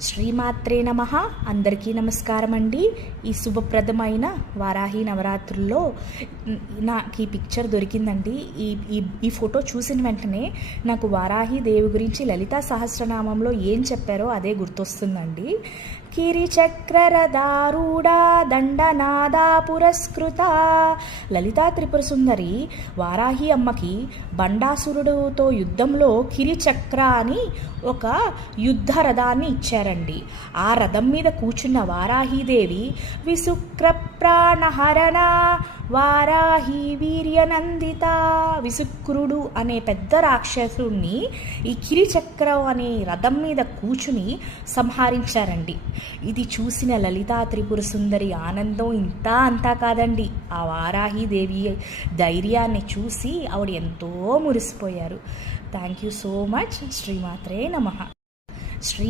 శ్రీమాత్రే నమః. అందరికీ నమస్కారం అండి. ఈ శుభప్రదమైన వారాహి నవరాత్రుల్లో నాకు ఈ పిక్చర్ దొరికిందండి. ఈ ఈ ఈ ఫోటో చూసిన వెంటనే నాకు వారాహి దేవి గురించి లలితా సహస్రనామంలో ఏం చెప్పారో అదే గుర్తొస్తుందండి. కిరిచక్రరదారూఢా దండనాదా పురస్కృత. లలితా త్రిపుర సుందరి వారాహి అమ్మకి బండాసురుడితో యుద్ధంలో కిరిచక్ర అని ఒక యుద్ధ రథాన్ని ఇచ్చారండి. ఆ రథం మీద కూర్చున్న వారాహీదేవి విశుక్ర ప్రాణహరణ వారాహి వీర్యనందిత. విశుక్రుడు అనే పెద్ద రాక్షసుడిని ఈ కిరిచక్రం అనే రథం మీద కూర్చుని సంహరించారండి. ఇది చూసిన లలితా త్రిపుర సుందరి ఆనందం అంతా కాదండి. ఆ వారాహీదేవి ధైర్యాన్ని చూసి ఆవిడ ఎంతో మురిసిపోయారు. Thank you so much. శ్రీమాత్రే నమః. శ్రీ